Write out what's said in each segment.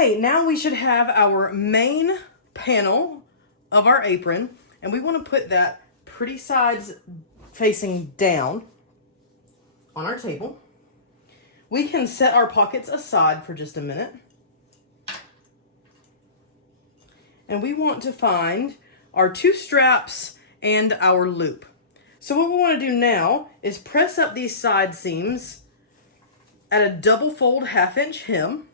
Okay, now we should have our main panel of our apron, and we want to put that pretty sides facing down on our table. We can set our pockets aside for just a minute. And we want to find our 2 straps and our loop. So what we want to do now is press up these side seams at a double fold 1/2 inch hem.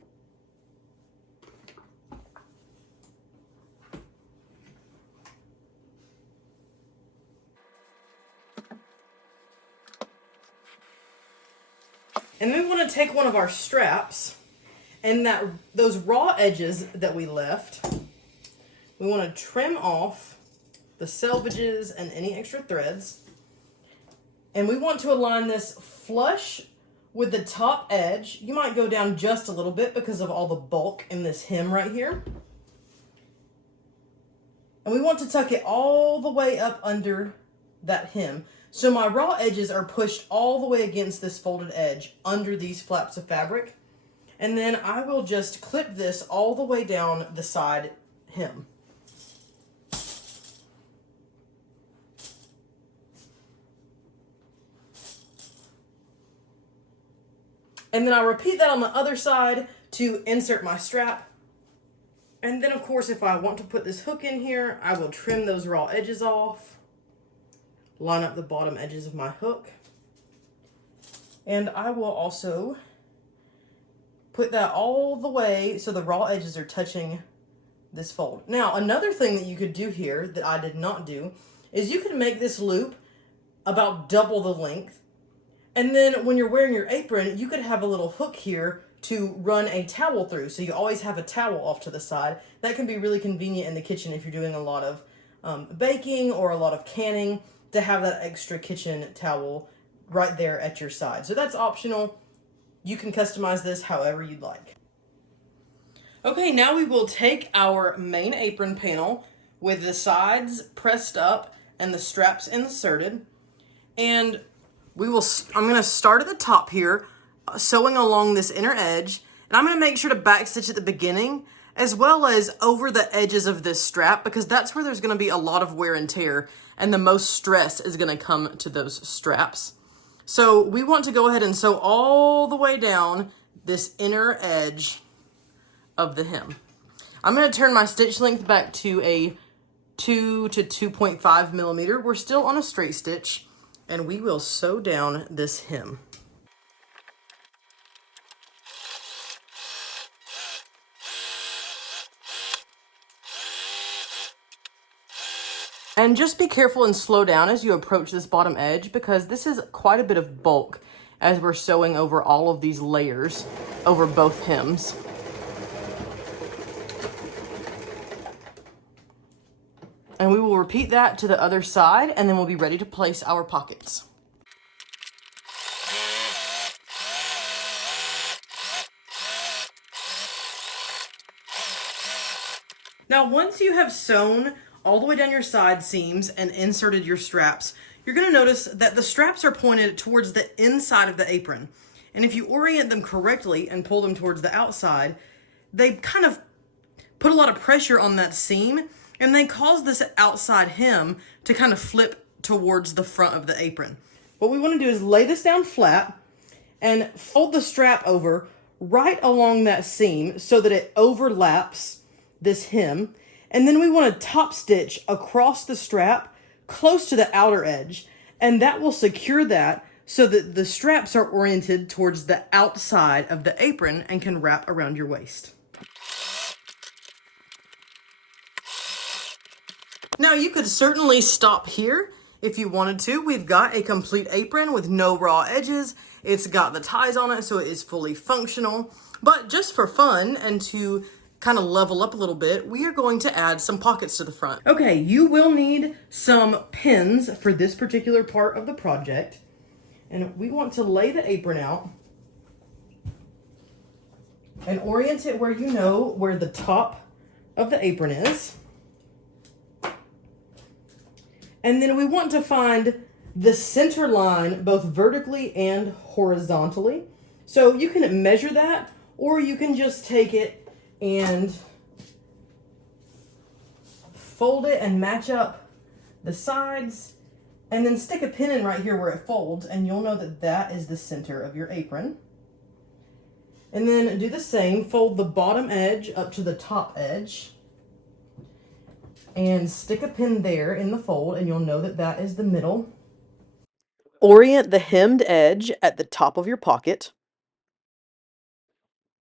And then we want to take one of our straps and those raw edges that we left, we want to trim off the selvages and any extra threads. And we want to align this flush with the top edge. You might go down just a little bit because of all the bulk in this hem right here. And we want to tuck it all the way up under that hem. So my raw edges are pushed all the way against this folded edge under these flaps of fabric. And then I will just clip this all the way down the side hem. And then I'll repeat that on the other side to insert my strap. And then of course, if I want to put this hook in here, I will trim those raw edges off, line up the bottom edges of my hook. And I will also put that all the way so the raw edges are touching this fold. Now, another thing that you could do here that I did not do is you could make this loop about double the length. And then when you're wearing your apron, you could have a little hook here to run a towel through. So you always have a towel off to the side. That can be really convenient in the kitchen if you're doing a lot of baking or a lot of canning, to have that extra kitchen towel right there at your side. So that's optional. You can customize this however you'd like. Okay, now we will take our main apron panel with the sides pressed up and the straps inserted, and I'm going to start at the top here, sewing along this inner edge, and I'm going to make sure to backstitch at the beginning as well as over the edges of this strap, because that's where there's going to be a lot of wear and tear and the most stress is going to come to those straps. So we want to go ahead and sew all the way down this inner edge of the hem. I'm going to turn my stitch length back to a 2 to 2.5 millimeter. We're still on a straight stitch. And we will sew down this hem. And just be careful and slow down as you approach this bottom edge, because this is quite a bit of bulk as we're sewing over all of these layers over both hems. And we will repeat that to the other side, and then we'll be ready to place our pockets. Now, once you have sewn all the way down your side seams and inserted your straps, you're going to notice that the straps are pointed towards the inside of the apron. And if you orient them correctly and pull them towards the outside, they kind of put a lot of pressure on that seam, and they cause this outside hem to kind of flip towards the front of the apron. What we want to do is lay this down flat and fold the strap over right along that seam so that it overlaps this hem. And then we want to top stitch across the strap close to the outer edge, and that will secure that so that the straps are oriented towards the outside of the apron and can wrap around your waist. Now, you could certainly stop here if you wanted to. We've got a complete apron with no raw edges. It's got the ties on it, so it is fully functional. But just for fun and to kind of level up a little bit, we are going to add some pockets to the front. Okay, you will need some pins for this particular part of the project. And we want to lay the apron out and orient it where you know where the top of the apron is. And then we want to find the center line both vertically and horizontally. So you can measure that, or you can just take it and fold it and match up the sides, and then stick a pin in right here where it folds, and you'll know that that is the center of your apron. And then do the same, fold the bottom edge up to the top edge, and stick a pin there in the fold, and you'll know that that is the middle. Orient the hemmed edge at the top of your pocket.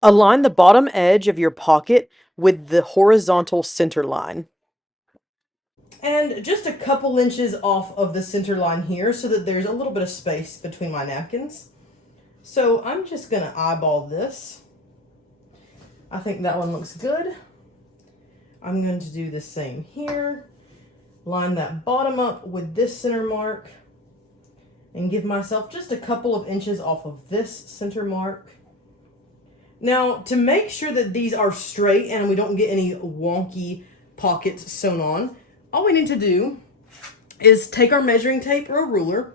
Align the bottom edge of your pocket with the horizontal center line. And just a couple inches off of the center line here so that there's a little bit of space between my napkins. So I'm just gonna eyeball this. I think that one looks good. I'm going to do the same here. Line that bottom up with this center mark and give myself just a couple of inches off of this center mark. Now, to make sure that these are straight and we don't get any wonky pockets sewn on, all we need to do is take our measuring tape or a ruler,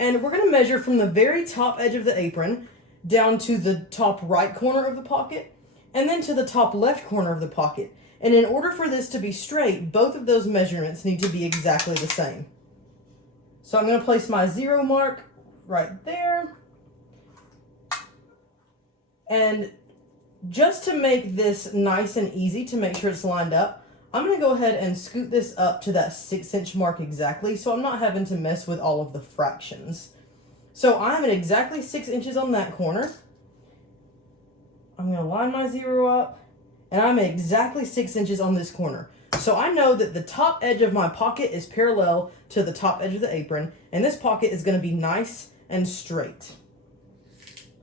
and we're going to measure from the very top edge of the apron down to the top right corner of the pocket, and then to the top left corner of the pocket. And in order for this to be straight, both of those measurements need to be exactly the same. So I'm going to place my 0 mark right there. And just to make this nice and easy to make sure it's lined up, I'm going to go ahead and scoot this up to that 6-inch mark exactly, so I'm not having to mess with all of the fractions. So I'm at exactly 6 inches on that corner. I'm going to line my 0 up, and I'm at exactly 6 inches on this corner. So I know that the top edge of my pocket is parallel to the top edge of the apron, and this pocket is going to be nice and straight.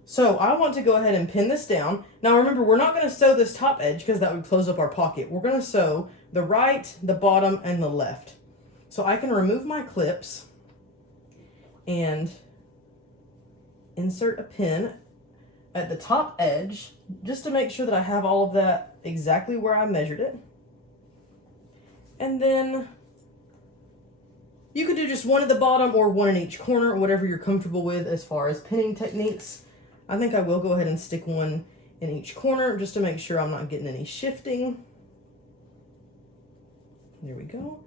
So I want to go ahead and pin this down. Now remember, we're not going to sew this top edge because that would close up our pocket. We're going to sew the right, the bottom, and the left. So I can remove my clips and insert a pin at the top edge just to make sure that I have all of that exactly where I measured it. And then you could do just one at the bottom or one in each corner, whatever you're comfortable with as far as pinning techniques. I think I will go ahead and stick one in each corner just to make sure I'm not getting any shifting. There we go.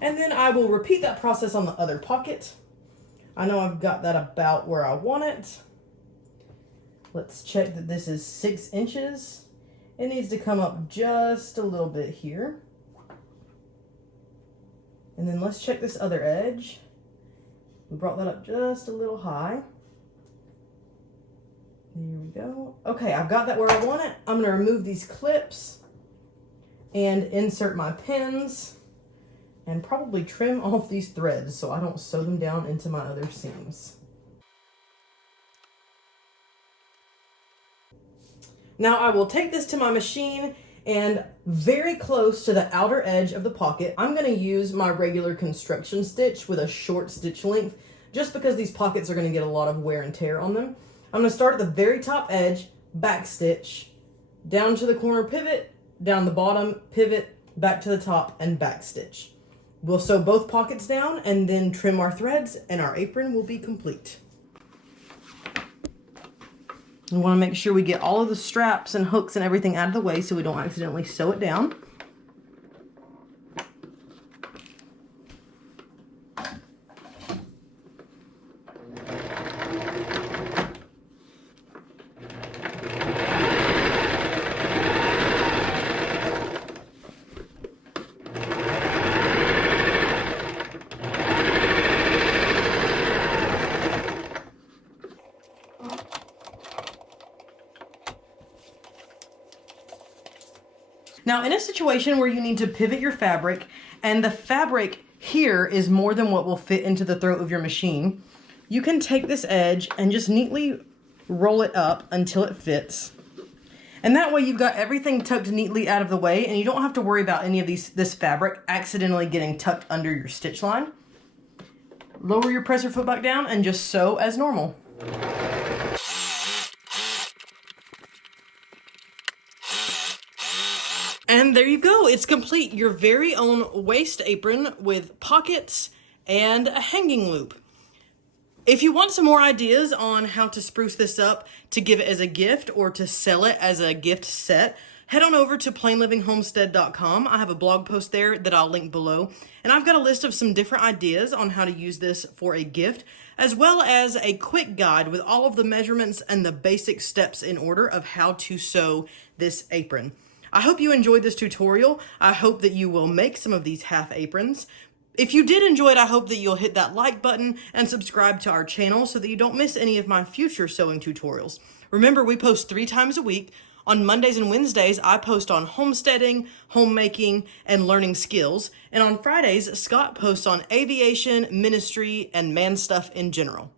And then I will repeat that process on the other pocket. I know I've got that about where I want it. Let's check that this is 6 inches. It needs to come up just a little bit here. And then let's check this other edge. We brought that up just a little high. There we go. Okay, I've got that where I want it. I'm going to remove these clips and insert my pins and probably trim off these threads so I don't sew them down into my other seams. Now I will take this to my machine, and very close to the outer edge of the pocket, I'm going to use my regular construction stitch with a short stitch length, just because these pockets are going to get a lot of wear and tear on them. I'm going to start at the very top edge, back stitch, down to the corner pivot, down the bottom, pivot, back to the top, and back stitch. We'll sew both pockets down and then trim our threads, and our apron will be complete. We want to make sure we get all of the straps and hooks and everything out of the way so we don't accidentally sew it down. Now, in a situation where you need to pivot your fabric and the fabric here is more than what will fit into the throat of your machine, you can take this edge and just neatly roll it up until it fits. And that way you've got everything tucked neatly out of the way, and you don't have to worry about any of this fabric accidentally getting tucked under your stitch line. Lower your presser foot back down and just sew as normal. And there you go, it's complete, your very own waist apron with pockets and a hanging loop. If you want some more ideas on how to spruce this up to give it as a gift or to sell it as a gift set, head on over to plainlivinghomestead.com. I have a blog post there that I'll link below. And I've got a list of some different ideas on how to use this for a gift, as well as a quick guide with all of the measurements and the basic steps in order of how to sew this apron. I hope you enjoyed this tutorial. I hope that you will make some of these half aprons. If you did enjoy it, I hope that you'll hit that like button and subscribe to our channel so that you don't miss any of my future sewing tutorials. Remember, we post 3 times a week. On Mondays and Wednesdays, I post on homesteading, homemaking, and learning skills. And on Fridays, Scott posts on aviation, ministry, and man stuff in general.